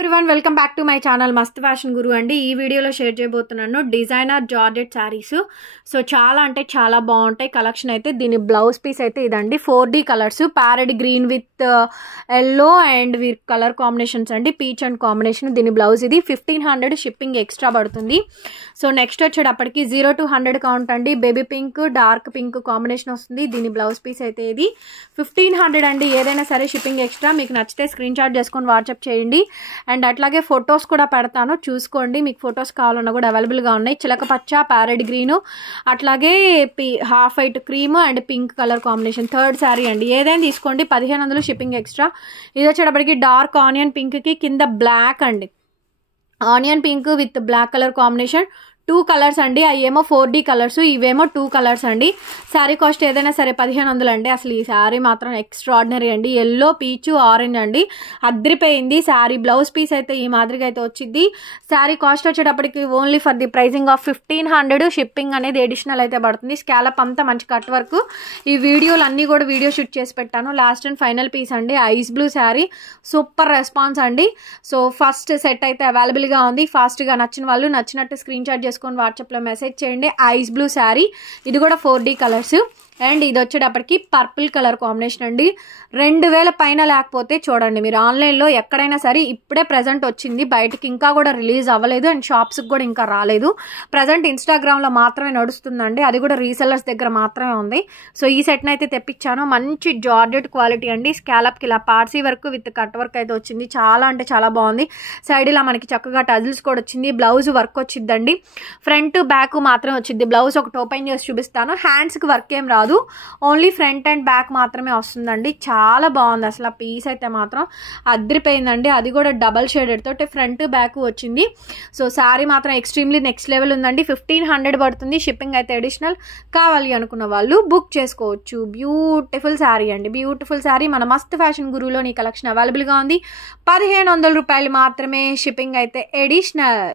Everyone welcome back to my channel మస్త్ fashion గురు అండి. ఈ వీడియోలో షేర్ చేయబోతున్నాను డిజైనర్ జార్జెట్ శారీస్. సో చాలా అంటే చాలా బాగుంటాయి కలెక్షన్. అయితే దీని బ్లౌజ్ పీస్ అయితే ఇదండి, 4D colours, parrot green with yellow and with colour combinations అండి, పీచ్ అండ్ కాంబినేషన్. దీని బ్లౌజ్ ఇది 1500 షిప్పింగ్ ఎక్స్ట్రా పడుతుంది. సో నెక్స్ట్ వచ్చేటప్పటికి 0 to 100 కౌంట్ అండి, baby pink dark pink combination వస్తుంది. దీని బ్లౌజ్ పీస్ అయితే ఇది 1500 అండి. ఏదైనా సరే షిప్పింగ్ ఎక్స్ట్రా. మీకు నచ్చితే స్క్రీన్ షాట్ చేసుకొని వాట్సాప్ చేయండి. అండ్ అట్లాగే ఫొటోస్ కూడా పెడతాను, చూసుకోండి. మీకు ఫొటోస్ కావాలన్నా కూడా అవైలబుల్గా ఉన్నాయి. చిలక పచ్చ, ప్యారెట్ గ్రీను, అట్లాగే half white cream and pink colour combination. Third sari అండి. ఏదైనా తీసుకోండి, 1500 షిప్పింగ్ ఎక్స్ట్రా. ఇది వచ్చేటప్పటికి డార్క్ ఆనియన్ పింక్కి కింద బ్లాక్ అండి, onion pink with black colour combination. 2 colours అండి, అవేమో 4D కలర్స్, ఇవేమో 2 కలర్స్ అండి. శారీ కాస్ట్ ఏదైనా సరే 1500 అండి. అసలు ఈ శారీ మాత్రం ఎక్స్ట్రాడినరీ అండి. ఎల్లో, పీచు, ఆరెంజ్ అండి, అద్రిపోయింది శారీ. బ్లౌజ్ పీస్ అయితే ఈ మాదిరిగా అయితే వచ్చింది. శారీ కాస్ట్ వచ్చేటప్పటికి only for the pricing of 1500. Shipping అనేది ఎడిషనల్ అయితే పడుతుంది. స్కాలప్ అంతా మంచి కట్ వర్క్. ఈ వీడియోలు అన్నీ కూడా వీడియో షూట్ చేసి పెట్టాను. లాస్ట్ అండ్ ఫైనల్ పీస్ అండి, ice blue sari. Super response అండి. సో ఫస్ట్ సెట్ అయితే అవైలబుల్గా ఉంది. ఫాస్ట్గా నచ్చిన వాళ్ళు నచ్చినట్టు స్క్రీన్ షాట్ చేసుకొని వాట్సాప్లో మెసేజ్ చేయండి. ఐస్ బ్లూ శారీ, ఇది కూడా 4D కలర్స్. అండ్ ఇది వచ్చేటప్పటికి పర్పుల్ కలర్ కాంబినేషన్ అండి. 2000 పైన లేకపోతే చూడండి మీరు ఆన్లైన్లో ఎక్కడైనా సరే. ఇప్పుడే ప్రజెంట్ వచ్చింది, బయటకి ఇంకా కూడా రిలీజ్ అవ్వలేదు అండ్ షాప్స్కి కూడా ఇంకా రాలేదు. ప్రజెంట్ ఇన్స్టాగ్రామ్లో మాత్రమే నడుస్తుందండి, అది కూడా రీసెల్లర్స్ దగ్గర మాత్రమే ఉంది. సో ఈ సెట్ని అయితే తెప్పించాను. మంచి జార్జెట్ క్వాలిటీ అండి. స్కాలప్కి ఇలా Parsi work with cut work అయితే వచ్చింది. చాలా అంటే చాలా బాగుంది. సైడ్ ఇలా మనకి చక్కగా టజిల్స్ కూడా వచ్చింది. బ్లౌజ్ వర్క్ వచ్చిందండి, ఫ్రంట్ బ్యాక్ మాత్రమే వచ్చింది. బ్లౌజ్ ఒకటి ఓపెన్ చేసి చూపిస్తాను. హ్యాండ్స్కి వర్క్ ఏం రాదు, ఓన్లీ ఫ్రంట్ అండ్ బ్యాక్ మాత్రమే వస్తుందండి. చాలా బాగుంది అసలు. ఆ పీస్ అయితే మాత్రం అద్రిపోయిందండి. అది కూడా డబల్ షేడెడ్ తోటి ఫ్రంట్ బ్యాక్ వచ్చింది. సో శారీ మాత్రం ఎక్స్ట్రీమ్లీ నెక్స్ట్ లెవెల్ ఉందండి. 1500 పడుతుంది. షిప్పింగ్ అయితే అడిషనల్. కావాలి అనుకున్న వాళ్ళు బుక్ చేసుకోవచ్చు. బ్యూటిఫుల్ శారీ అండి, బ్యూటిఫుల్ శారీ. మన మస్త్ ఫ్యాషన్ గురువులో నీ కలెక్షన్ అవైలబుల్గా ఉంది. 1500 రూపాయలు మాత్రమే. షిప్పింగ్ అయితే అడిషనల్.